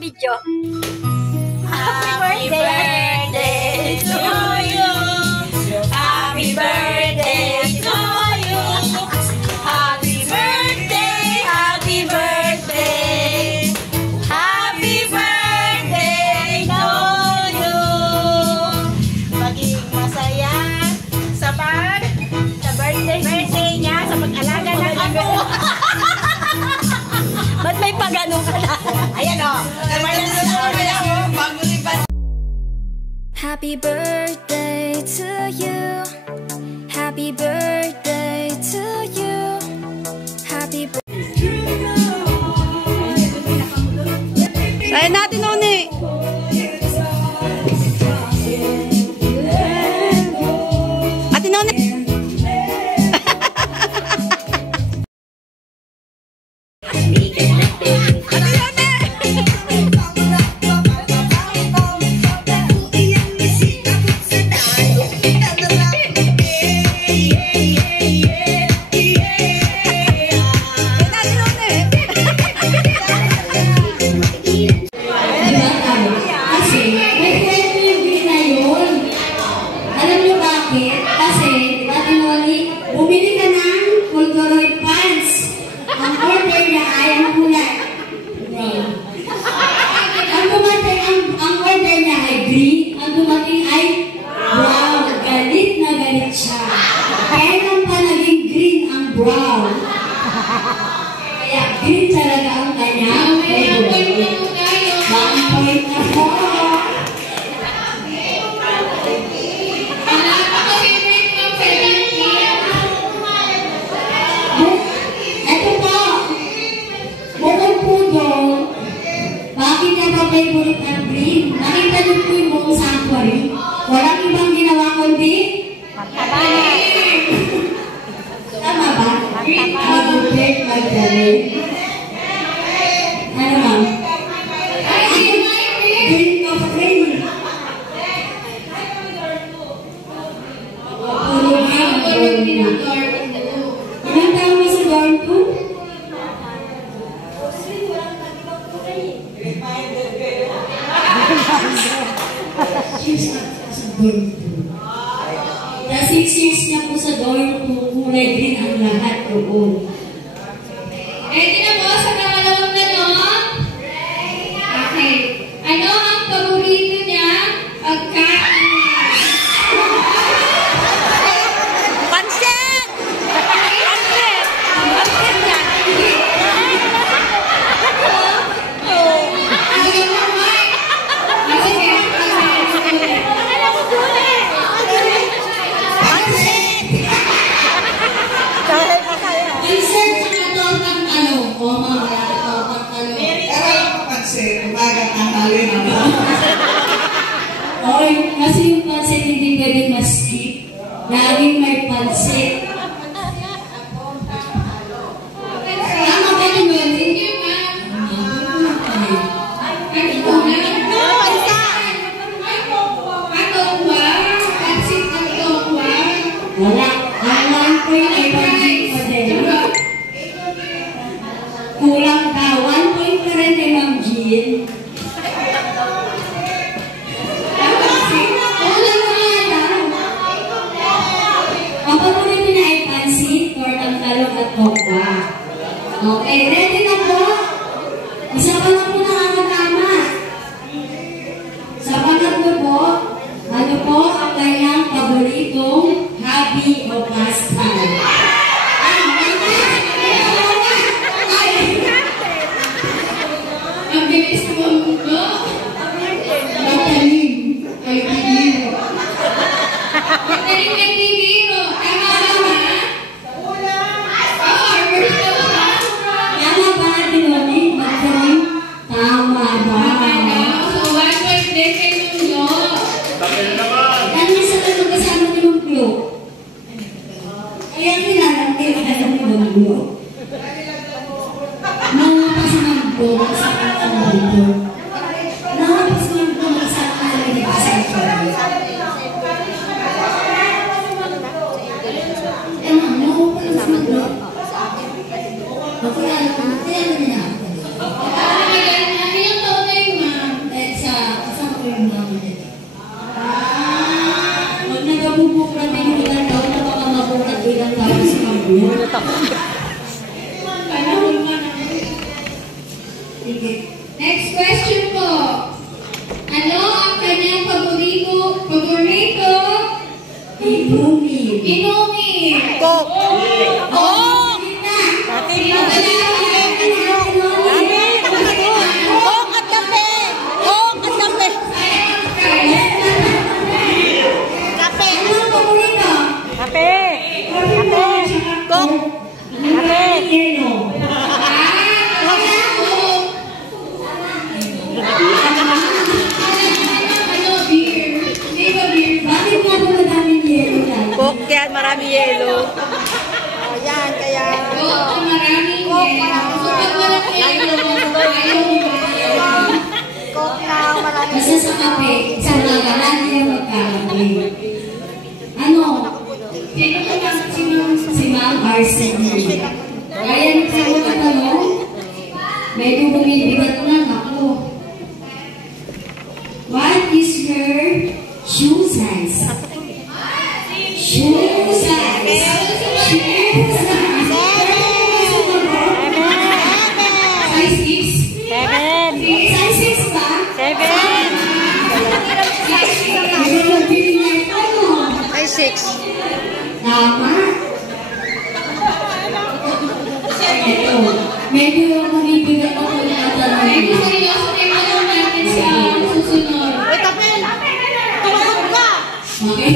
Video. Happy birthday to you. Happy birthday to you. Happy birthday, happy birthday. Happy birthday to you. Maging masaya sa birthday niya, sa pag-alaga ng ako. Ba't may pag-ano ka na? Ayan o. Happy birthday to you. Happy birthday to you. Happy birthday. Sayan natin, Oni. Ate Noni. Kaya green talaga ang kanyang favorite. 1 point na po. Ito po. Bukod po doon, bakit na ba favorite ang green? Nakita niyo po yung buong sanctuary. Walang ibang ginawa kundi tama ba? Mag-update, mag-galing. Ano ma'am? Green of green. Puro nga, dorm na. Ilang taon mo sa dorm 2? Sa dorm 2. Na 6 years niya po sa dorm 2, kulay green ang lahat doon. Ready na po sa pangalawang tanong? Okay. Ano ang paborito niya pagkain? Pansit! Pansit! Pansit yan! Oy, kasi yung pansit hindi pwede ma-skip. Laging may pansit. Tama ba ito, Mel? Hindi ba? Wala. Ang ko yung ay pansit pa din. Kulang ka. 1 point pa rin kay Ma'am Jean. Ang paborito niya ay pansit, tortang talong at tokwa. Okay, ready na po? Isa pa lang po nakakatama. Sa pangatlo po, ano po ang kanyang paboritong hobby o pastime? Ang bilis ko ang mundo. Matalim. Ay, bibiro. Mataling nagbibiro. Tama ba ba? Tama ba, Dinoni? Matalim? Tama ba? So, 1 point din kay Mundo. Ano sa tanong kasama ni Mong Klo? Kaya kailangan ni Mong Klo. Nangapas ng buong sa kanyang mundo. Nangapas ng buong sa kanyang sanctuary. Emang, nangapas ng buong. Kaya niya. Ano yung taon na yung Next question po. Ano ang kanyang paborito? Inumin. Coke. Oh! Coke at kape. Coke at kape. Kape. Kape. Kape. Coke. Kape. Coke yan, marami yelo. Oh, yan, kaya. Maraming yelo. So, pag walang yelo, ayaw mo ba? Coke na, marami. Basta sa kape, sa mga lagi yung magkakape. Ano? Sino po ba Si Ma'am Arsenal. Kaya nagsagot ka tanong, medyo bumibigat na ako. What is her shoe size? Shoe size. Shoe size. Size 6? 7. Size 6 ba? 7. Ay, 6. Tama. Ito. Medyo bumibigat ako na tanong. Medyo seryoso na yung tanong natin sa susunod. Uy, kapel! Tumakot ka! Okay?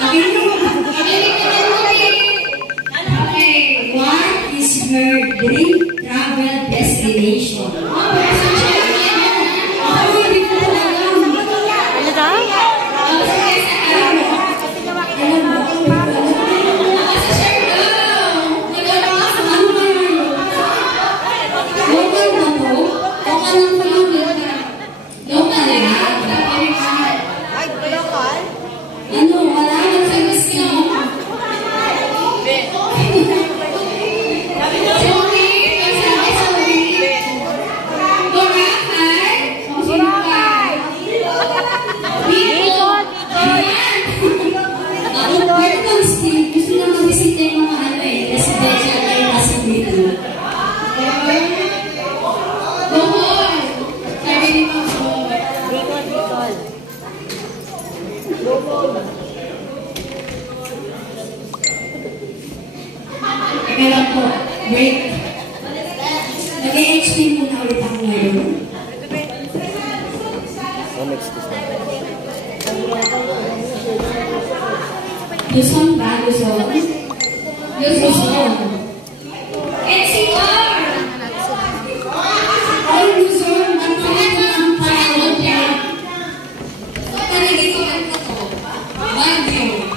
Magaling ka na ulit. Okay. What is her dream travel destination? Hindi ko alam. Ano daw? Ay, local? Ano, wala man sa gusto. Gusto na mag-visita yung mga ano eh, residential na yung nasa dito. Bohol. Sabi ni Mamo. Bicol. Teka lang po, wait. Nag-e-explain muna ulit ako ngayon. Luzon ba? Luzon? Luzon. NCR. Ay, Luzon. Ang pangalan ng pangalan niya. Panigituan ko to. Baguio.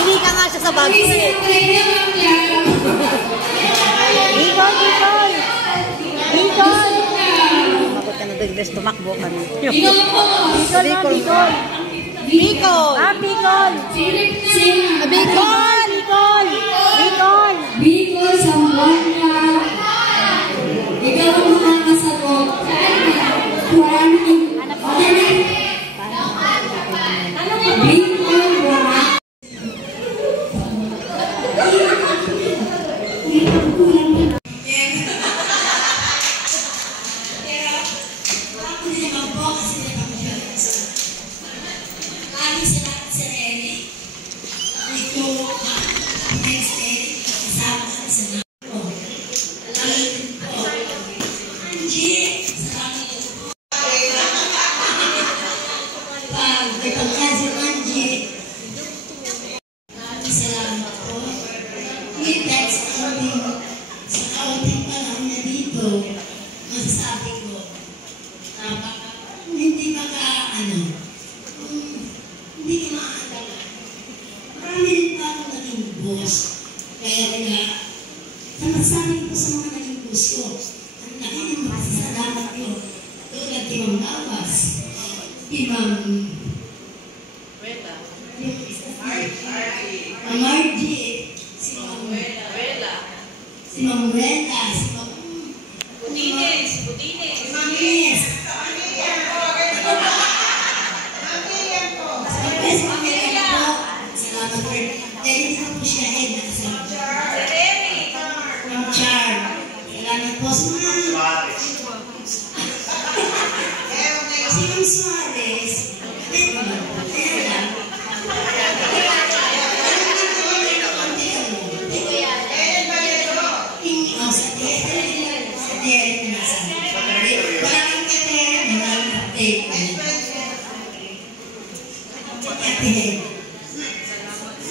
Hindi ka nga siya sa Baguio eh. Play niya lang yan. Bicol. Bakit ka na doon, Des, tumakbo kami. Bicol. Bicol. Ah, Bicol. Bicol. Bicol, Zamboanga. Ikaw ang makakasagot. Wala na yung... Okay na. Bicol, wala. Masasabi ko, hindi ka hindi ka maaasahan. Marami rin pa ako naging boss. Kaya masasabi ko sa mga naging boss ko, ang laki ng makasasalamat ko. Tulad kay Ma'am Lawas, kay Ma'am Margie, si Ma'am Ruela, si Ma'am Putines. Salamat po. Dahil hindi na po siya head na sa Char. Salamat po sa mga Si Ma'am Suarez.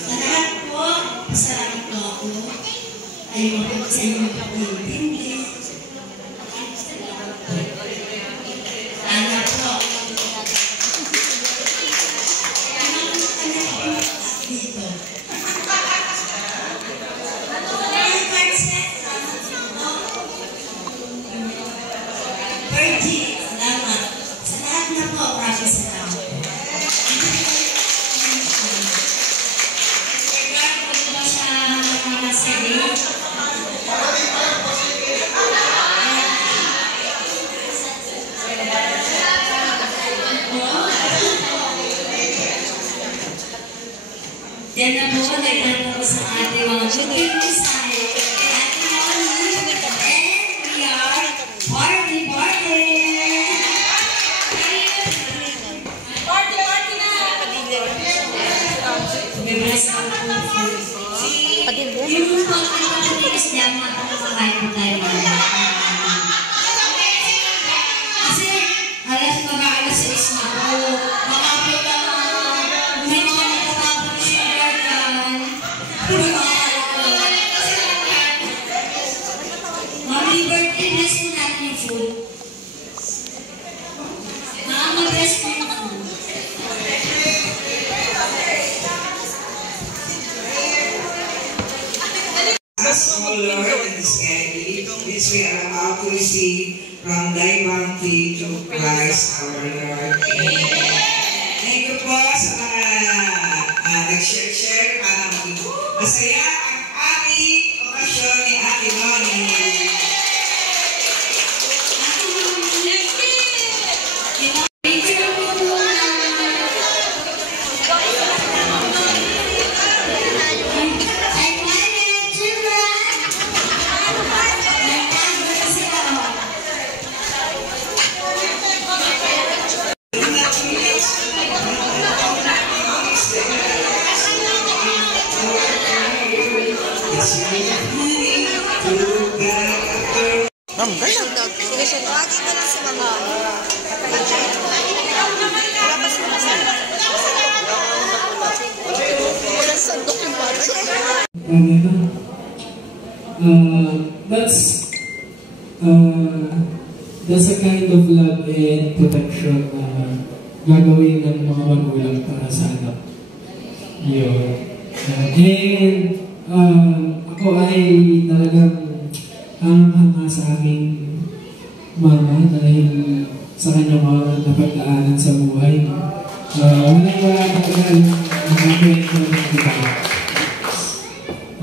Salamat po, pasalamat po ako. Ayaw ko sa inyong pag-ibig. Sana po. Dito. Virgin, salamat. Sa lahat na po, maraming salamat. Yan na po, nagtanong ko sa ating mga shooting design. And we are party! Party na! May mga sa ako po. Yung pagkakataon is niya makakakain po tayo. Kasi, alas mag-aalas 6 na po. Makapit na may mga natatapos siya yan. Mami, birthday, bless mo natin yung food. Nakaka-bless mo yung food. As O Lord and His Family, which we are about to receive from Thy bounty to Christ our Lord. Amen. Thank you po sa mga nag-share para maging masaya ang ating okasyon ni Ate Noni. Tawagin mo lang si Mama. That's a kind of love and protection na gagawin ng mga magulang para sa anak. Yun. Ako ay talagang hanga sa aking mama dahil sa kanyang mga napagdaanan sa buhay. Wala talaga yung kwento ng iba.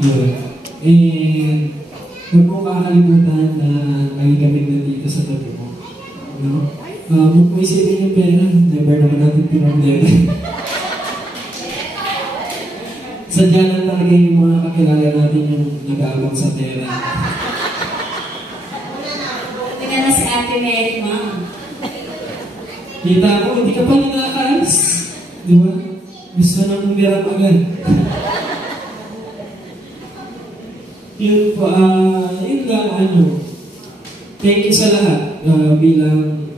Yun. And huwag mong kakalimutan na lagi kami nandito sa tabi mo. Huwag mo isipin yung pera. Never naman natin pinamdera. Sadya lang talaga yung mga kakilala natin yung nag-aabang sa pera. Tingnan na si Ate Mary, Ma'am. Kita ko, hindi ka pa nakakaalis. Di ba? Gusto nang umirap agad. Yun po, yun lang, thank you sa lahat bilang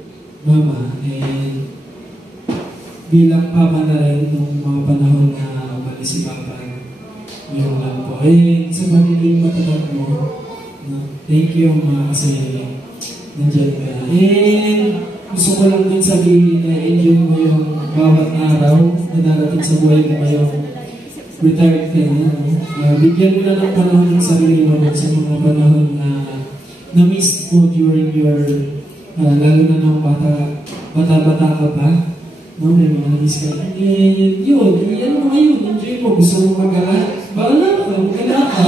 mama and bilang papa na rin nung mga panahon na umalis si Papa. Yun lang po. And sa pagiging matatag mo, thank you kasi nandiyan ka. And gusto ko lang din sabihin na enjoy mo yung bawat araw na darating sa buhay mo ngayong retired ka na. Bigyan mo na ng panahon ng sarili mo sa mga panahon na na-miss mo during your, lalo na ng bata-bata ka pa. No, may mga na-miss ka. And yun, yan mo ngayon, enjoy mo. Gusto mo mag-ala? Baala ka, mag-ala ka.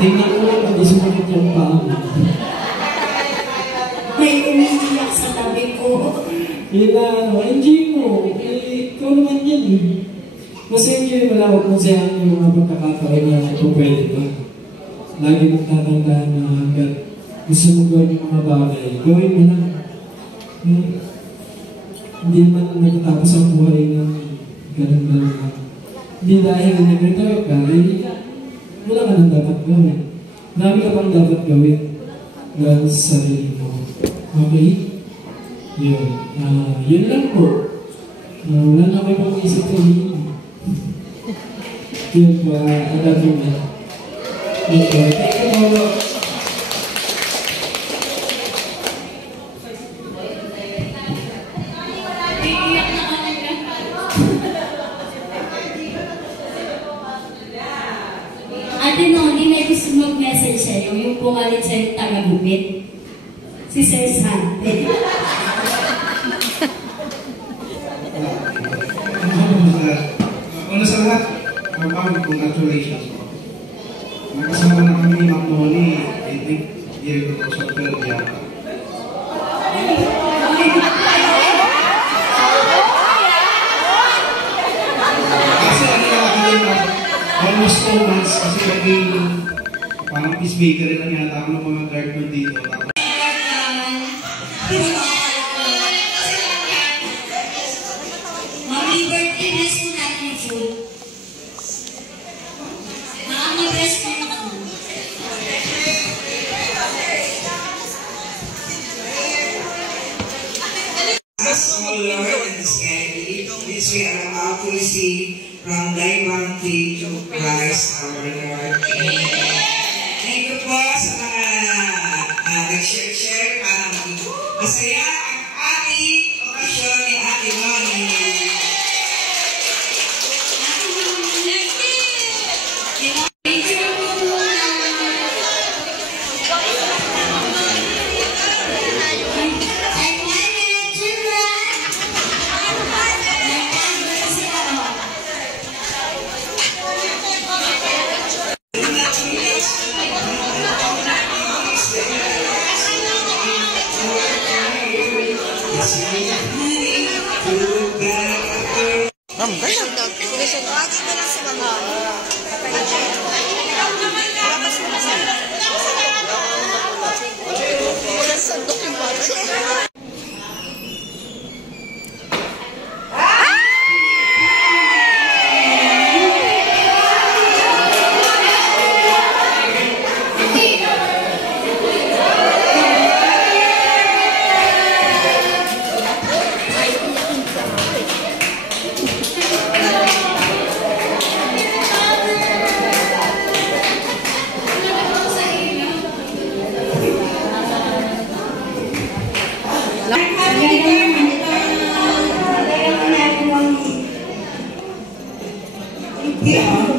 Tingnan ko lang, hindi sumakit yung paa mo. May umiiyak sa tabi ko. Yun na, enjoy mo. Ikaw naman yan Mas enjoy mo lang, huwag mo sayahan yung mga pagkakataon na kung pwede ba. lagi mong tatandaan na hanggat gusto mong gawin yung mga bagay, gawin mo lang. Hindi naman nagtatapos ang buhay ng ganun-ganun lang. Hindi dahil nag-retire ka, wala ka nang dapat gawin. Marami ka pang dapat gawin dahil sa sarili mo. Okay? Yun. Yun lang po. Wala na kayo pang isip ko yun. Yun po, adabi mo. Yun po. Thank you po. Ate Noni, may gusto mag-message sa'yo, yung pumalit sa'yo taga-bukit. Si Sir Sante. Una sa lahat, ma'am, congratulations po. Nakasama na kami, Ma'am Noni, I think, year ko sa 12 yata. Kasi ano yung almost 2 months, kasi naging parang peacemaker lang yata ako ng mga guard ko dito. Mami, birthday bless mo natin yung food. Mami, bless mo yung food. As all Lord and Sky, this we are about to receive from thy bounty to Christ our Lord. Thank you po sa mga nag-share para maging masaya ang ating okasyon ni Ate Noni.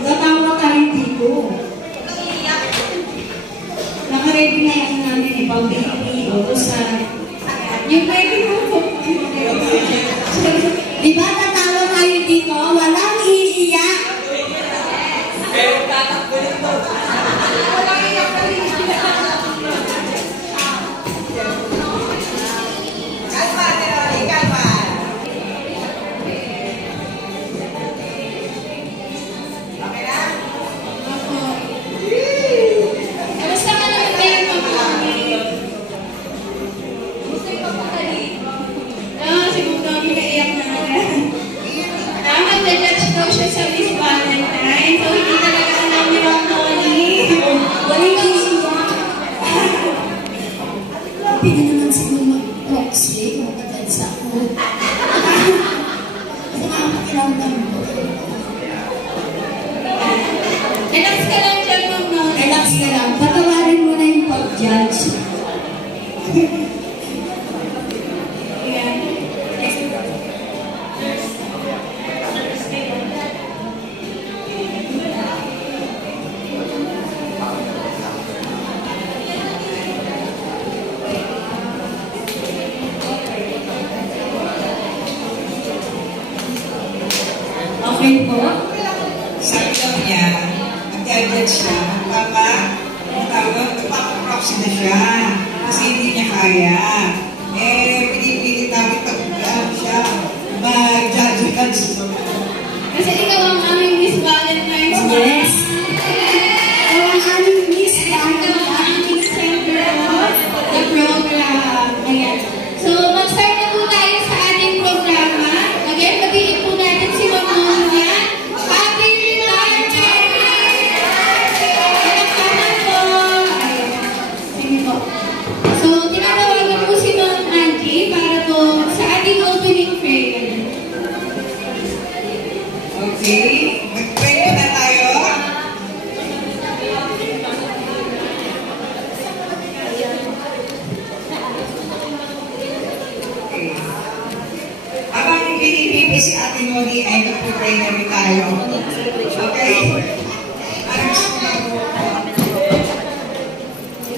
Tatawa ka rin dito. Nakaready na yan namin ipag-baby o sa... Yung baby mo. Diba tatawa kayo dito? Walang iiyak. Kamusta ka naman kayo, Mami? Gusto yung papakali? Siguro kami naiyak na nga. Nag-judge daw siya sa Miss Valentine. So, hindi talaga alam ni Ma'am Noni. Walang iiyak. Grabe na naman si Mama Roxy. Kumakatad sa ako. Nakakakiramdam ko. Relax ka lang dyan, Ma'am Noni. Relax ka lang. Patawarin mo na yung pag-judge. Ayan. Okay po? Sabi daw niya, nag-judge siya, Papa, ang tawag, papaproxy na siya kasi hindi niya kaya. Pinipilit namin pag-judge siya, mag-judge. Kasi ikaw ang aming Miss Valentine's. Yes. Ang aming Miss ceremony ay mag-pray na rin tayo. Okay?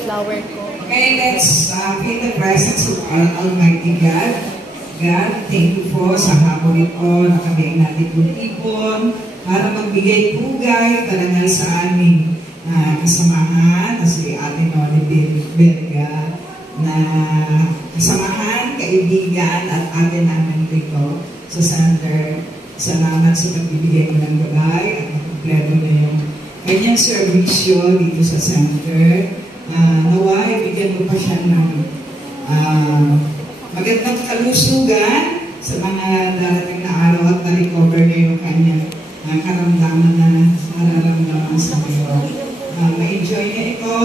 Flower ko. Okay, let's be in the presence of our Almighty God. God, thank you po sa hapon ito na kami natin ipon para magbigay pugay parangal sa aming kasamahan na si Ate Noli Berga na kasamahan, kaibigan at ate namin dito sa center. Salamat sa pagbibigay mo ng gabay at makumpleto na yung kanyang servisyo dito sa center. Naway, bigyan mo pa siya ng magandang kalusugan sa mga darating na araw at na-recover niya yung kanyang karamdaman na nararamdaman sa ngayon. Ma-enjoy niya ito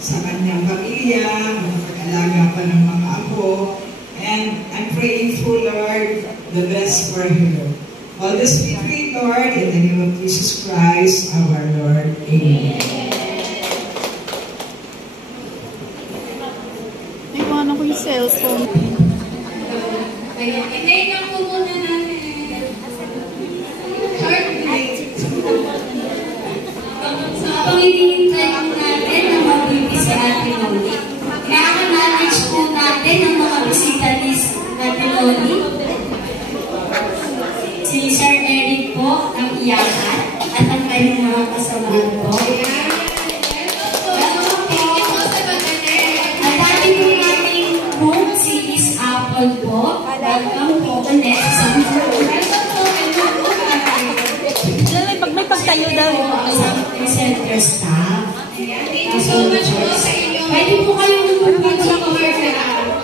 sa kanyang pamilya, makapag-alaga pa ng mga apo, and I'm praying for Lord the best for her. All this we pray, Lord, in the name of Jesus Christ, our Lord. Amen. Iwanan ko yung cellphone. Kaya, i-play lang po muna natin. Short break. So, habang hinihintay po natin na mag-beauty si Ate Noli, i-acknowledge po natin ang mga bisita ni Ate Noli. Si Sir Eric po, ang iyakan, at ang kanyang mga kasamahan po. At dati po namin po, si Miss Apple po, welcome po ulit sa Pag may pagtayo daw. center staff. Thank you so much po sa inyo. Pwede po kayong magpapag sa cover.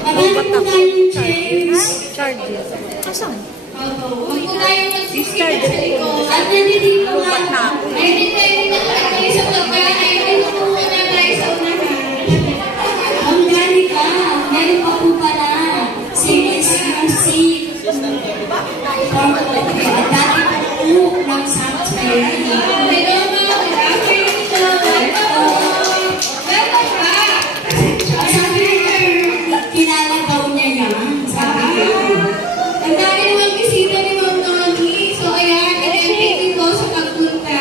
Maganda po tayong chairs. Charges. Asan? Huwag po tayong mag-discard sa likod. At nandito po nga. Ready na tayo sa pagkain. Ito po muna tayo sa unahan. Ang gani ka. Meron pa po pala. Si Miss Mercy. At dati po ng sanctuary. Hello mga good afternoon po. Welcome back. Sabi niya, kilala daw niya yan. Sabi niya. Ang dami naman bisita ni Ma'am Noli. So ayan, thank you po sa pagpunta.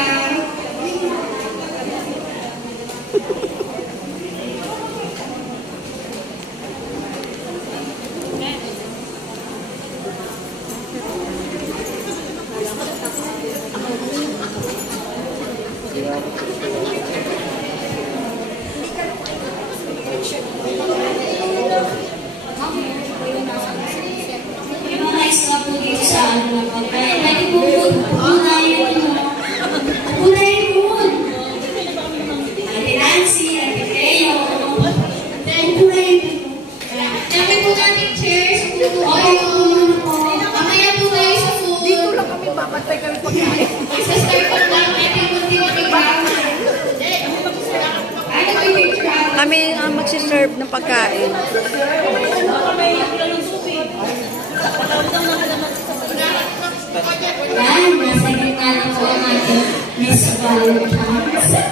May mga extra po dito sa ano na pagkain. Pwede po unayin mo. Unayin mo. Ate Nancy, Ate Cleo. Unayin mo. Dami po natin chairs. Puto kayo. Mamaya po kayo sa food. Dito lang kami papatay kami pagkain. Sa start up lang, I think kunti na bigyan. Ay, nag-picture ako. Kami ang magsiserve ng pagkain. Yan, nasa gitna na po ang ating Miss Valentine's.